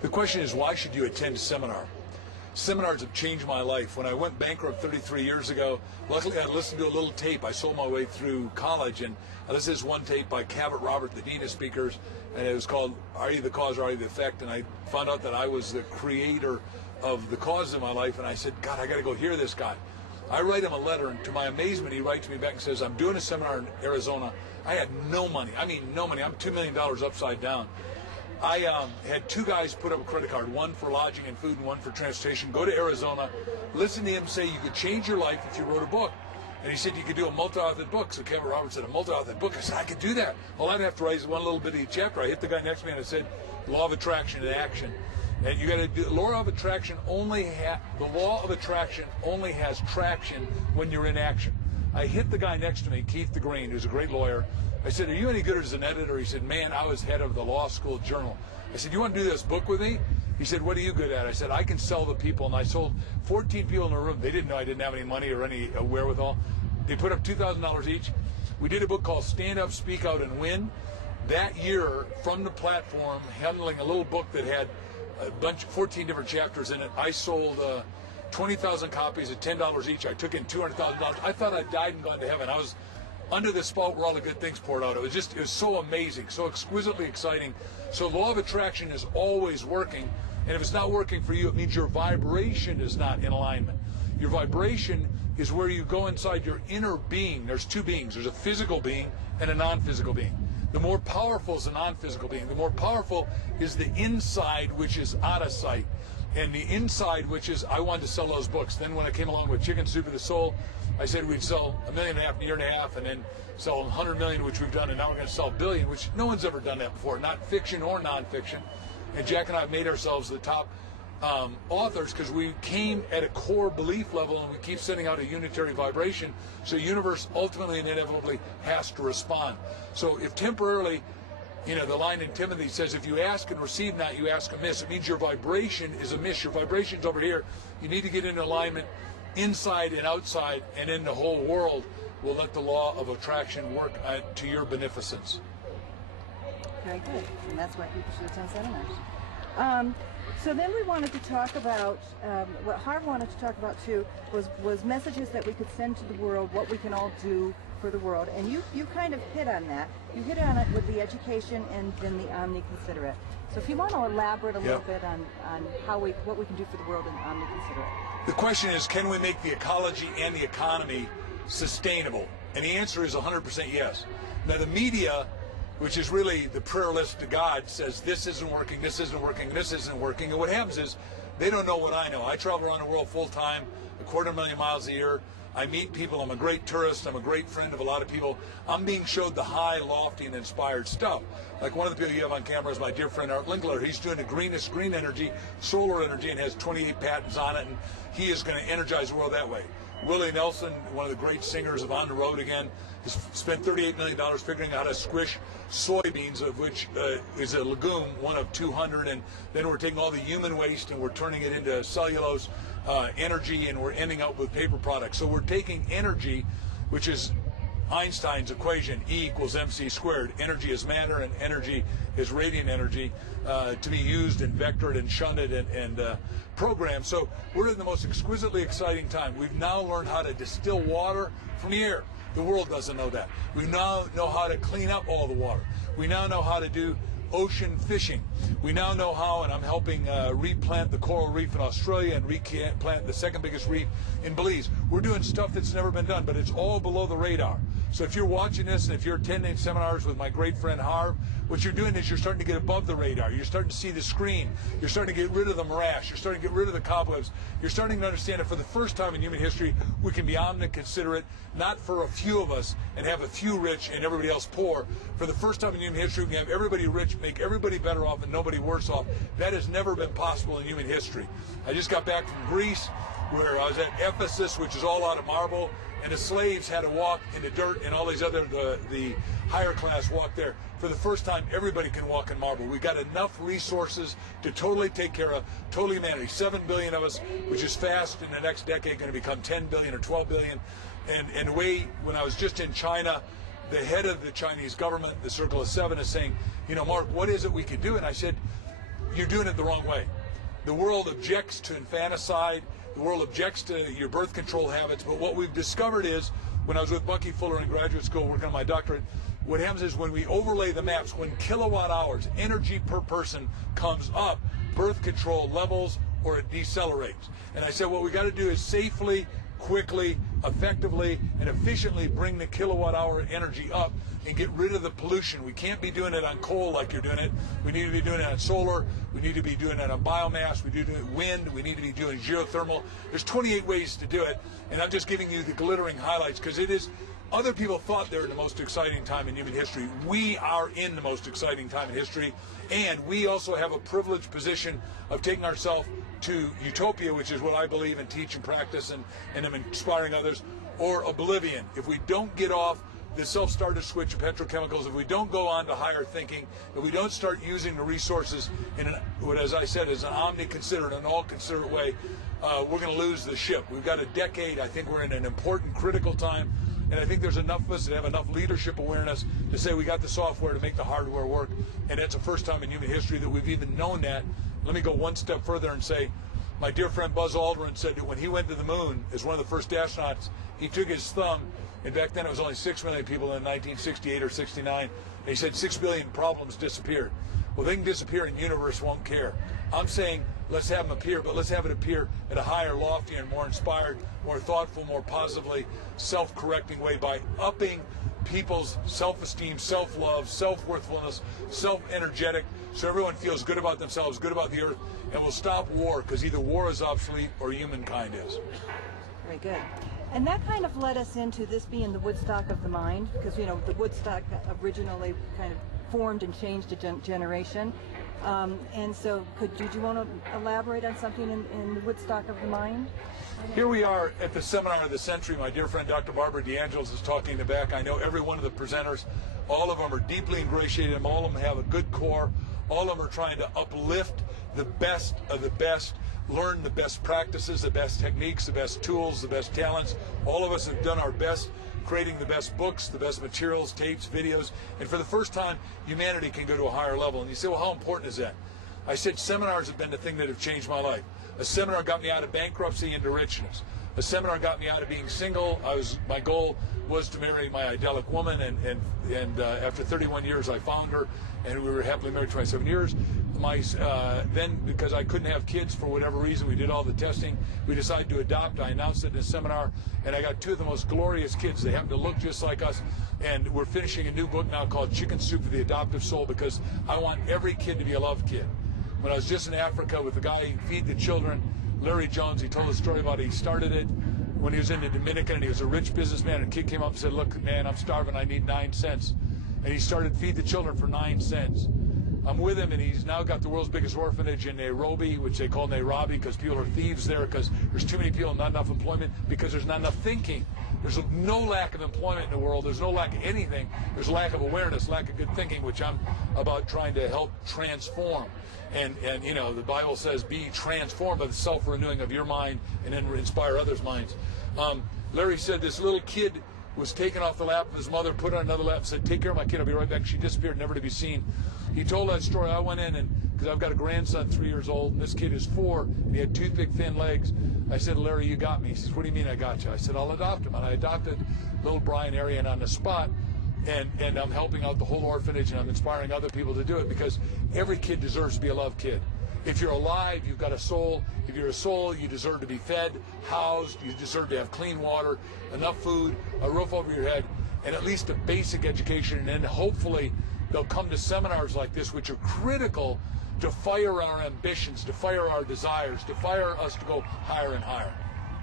The question is, why should you attend a seminar? Seminars have changed my life. When I went bankrupt 33 years ago, luckily I listened to a little tape. I sold my way through college, and I listened to this one tape by Cabot Robert, the Dean of Speakers, and it was called Are You the Cause or Are You the Effect? And I found out that I was the creator of the cause of my life, and I said, God, I got to go hear this guy. I write him a letter, and to my amazement, he writes me back and says, I'm doing a seminar in Arizona. I had no money. I mean, no money. I'm $2 million upside down. I had two guys put up a credit card, one for lodging and food and one for transportation. Go to Arizona, listen to him say you could change your life if you wrote a book. And he said you could do a multi-authored book. So Kevin Roberts said, a multi-authored book? I said, I could do that. All I'd have to write is one little bitty chapter. I hit the guy next to me and I said, law of attraction in action. And you got to do, the law of attraction only has traction when you're in action. I hit the guy next to me, Keith DeGreen, who's a great lawyer. I said, are you any good as an editor? He said, man, I was head of the law school journal. I said, you want to do this book with me? He said, what are you good at? I said, I can sell the people. And I sold 14 people in a room. They didn't know I didn't have any money or any wherewithal. They put up $2,000 each. We did a book called Stand Up, Speak Out, and Win. That year, from the platform, handling a little book that had a bunch, 14 different chapters in it, I sold 20,000 copies at $10 each. I took in $200,000. I thought I'd died and gone to heaven. I was under the spout where all the good things poured out. It was so amazing, so exquisitely exciting. So law of attraction is always working, and if it's not working for you, it means your vibration is not in alignment. Your vibration is where you go inside your inner being. There's two beings. There's a physical being and a non-physical being. The more powerful is the non-physical being. The more powerful is the inside, which is out of sight. And the inside, which is, I wanted to sell those books. Then when I came along with Chicken Soup for the Soul, I said we'd sell $1.5 million in a year and a half, and then sell 100 million, which we've done, and now we're going to sell $1 billion, which no one's ever done that before, not fiction or nonfiction. And Jack and I have made ourselves the top authors because we came at a core belief level, and we keep sending out a unitary vibration, so the universe ultimately and inevitably has to respond. So if temporarily, you know, the line in Timothy says, if you ask and receive not, you ask amiss. It means your vibration is amiss. Your vibration's over here. You need to get in alignment inside and outside, and in the whole world will let the law of attraction work to your beneficence. Very good. And that's why people should attend seminars. So then we wanted to talk about, what Harv wanted to talk about too, was messages that we could send to the world, what we can all do for the world. And you kind of hit on that. You hit on it with the education and then the omni-considerate. So if you want to elaborate a little bit on what we can do for the world in omni-considerate. The question is, can we make the ecology and the economy sustainable? And the answer is 100% yes. Now the media, which is really the prayer list to God, says this isn't working, this isn't working, this isn't working. And what happens is they don't know what I know. I travel around the world full time, 250,000 miles a year. I meet people. I'm a great tourist. I'm a great friend of a lot of people. I'm being showed the high, lofty, and inspired stuff. Like one of the people you have on camera is my dear friend Art Linkler. He's doing the greenest green energy, solar energy, and has 28 patents on it, and he is going to energize the world that way. Willie Nelson, one of the great singers of On the Road Again, has spent $38 million figuring out how to squish soybeans, of which is a legume, one of 200, and then we're taking all the human waste and we're turning it into cellulose energy, and we're ending up with paper products. So we're taking energy, which is Einstein's equation, E equals mc squared. Energy is matter and energy is radiant energy, to be used and vectored and shunted and programmed. So we're in the most exquisitely exciting time. We've now learned how to distill water from the air. The world doesn't know that. We now know how to clean up all the water. We now know how to do ocean fishing. We now know how, and I'm helping replant the coral reef in Australia and replant the second biggest reef in Belize. We're doing stuff that's never been done, but it's all below the radar. So if you're watching this and if you're attending seminars with my great friend Harv, what you're doing is you're starting to get above the radar. You're starting to see the screen. You're starting to get rid of the morass. You're starting to get rid of the cobwebs. You're starting to understand that for the first time in human history, we can be omniconsiderate, not for a few of us and have a few rich and everybody else poor. For the first time in human history, we can have everybody rich, make everybody better off and nobody worse off. That has never been possible in human history. I just got back from Greece, where I was at Ephesus, which is all out of marble, and the slaves had to walk in the dirt, and all these other, the higher class walked there. For the first time, everybody can walk in marble. We've got enough resources to totally take care of total humanity. 7 billion of us, which is fast in the next decade going to become 10 billion or 12 billion. And the way, when I was just in China, the head of the Chinese government, the Circle of Seven, is saying, you know, Mark, what is it we can do? And I said, you're doing it the wrong way. The world objects to infanticide. The world objects to your birth control habits. But what we've discovered is, when I was with Bucky Fuller in graduate school working on my doctorate, what happens is when we overlay the maps, when kilowatt hours, energy per person comes up, birth control levels or it decelerates. And I said what we got to do is safely, quickly, effectively, and efficiently bring the kilowatt hour energy up and get rid of the pollution. We can't be doing it on coal like you're doing it. We need to be doing it on solar. We need to be doing it on biomass. We need to do it wind. We need to be doing geothermal. There's 28 ways to do it, and I'm just giving you the glittering highlights because it is. Other people thought they were the most exciting time in human history. We are in the most exciting time in history, and we also have a privileged position of taking ourselves to utopia, which is what I believe and teach and practice and am inspiring others, or oblivion. If we don't get off the self-starter switch of petrochemicals, if we don't go on to higher thinking, if we don't start using the resources in what, as I said, is an omni-considerate, an all-considerate way, we're going to lose the ship. We've got a decade. I think we're in an important, critical time. And I think there's enough of us that have enough leadership awareness to say we got the software to make the hardware work. And it's the first time in human history that we've even known that. Let me go one step further and say, my dear friend Buzz Aldrin said that when he went to the moon as one of the first astronauts, he took his thumb, and back then it was only 6 million people in 1968 or 69, and he said 6 billion problems disappeared. Well, they can disappear and the universe won't care. I'm saying let's have them appear, but let's have it appear at a higher, loftier, and more inspired, more thoughtful, more positively self-correcting way by upping people's self-esteem, self-love, self-worthfulness, self-energetic, so everyone feels good about themselves, good about the earth, and we'll stop war, because either war is obsolete or humankind is. Very good. And that kind of led us into this being the Woodstock of the mind, because, you know, the Woodstock originally kind of formed and changed a generation. And so did you want to elaborate on something in the Woodstock of the mind? Here we are at the seminar of the century. My dear friend Dr. Barbara DeAngelis is talking in the back. I know every one of the presenters. All of them are deeply ingratiated, and all of them have a good core. All of them are trying to uplift the best of the best, learn the best practices, the best techniques, the best tools, the best talents. All of us have done our best creating the best books, the best materials, tapes, videos, and for the first time, humanity can go to a higher level. And you say, well, how important is that? I said seminars have been the thing that have changed my life. A seminar got me out of bankruptcy into richness. A seminar got me out of being single. My goal was to marry my idyllic woman, and after 31 years, I found her, and we were happily married 27 years. Then, because I couldn't have kids for whatever reason, we did all the testing. We decided to adopt. I announced it in a seminar, and I got two of the most glorious kids. They happen to look just like us, and we're finishing a new book now called Chicken Soup for the Adoptive Soul, because I want every kid to be a loved kid. When I was just in Africa with the guy who Feed the Children, Larry Jones, he told a story about he started it when he was in the Dominican, and he was a rich businessman, and a kid came up and said, look, man, I'm starving, I need 9 cents. And he started Feed the Children for 9 cents. I'm with him, and he's now got the world's biggest orphanage in Nairobi, which they call Nairobi because people are thieves there, because there's too many people and not enough employment, because there's not enough thinking. There's no lack of employment in the world. There's no lack of anything. There's lack of awareness, lack of good thinking, which I'm about trying to help transform. And you know, the Bible says, be transformed by the self-renewing of your mind and then inspire others' minds. Larry said this little kid was taken off the lap of his mother, put on another lap, and said, take care of my kid, I'll be right back. She disappeared, never to be seen. He told that story. I went in, and because I've got a grandson 3 years old, and this kid is 4, and he had toothpick thin legs. I said, Larry, you got me. He says, what do you mean I got you? I said, I'll adopt him. And I adopted little Brian Arian on the spot, and I'm helping out the whole orphanage, and I'm inspiring other people to do it, because every kid deserves to be a loved kid. If you're alive, you've got a soul. If you're a soul, you deserve to be fed, housed, you deserve to have clean water, enough food, a roof over your head, and at least a basic education. And then hopefully they'll come to seminars like this, which are critical to fire our ambitions, to fire our desires, to fire us to go higher and higher.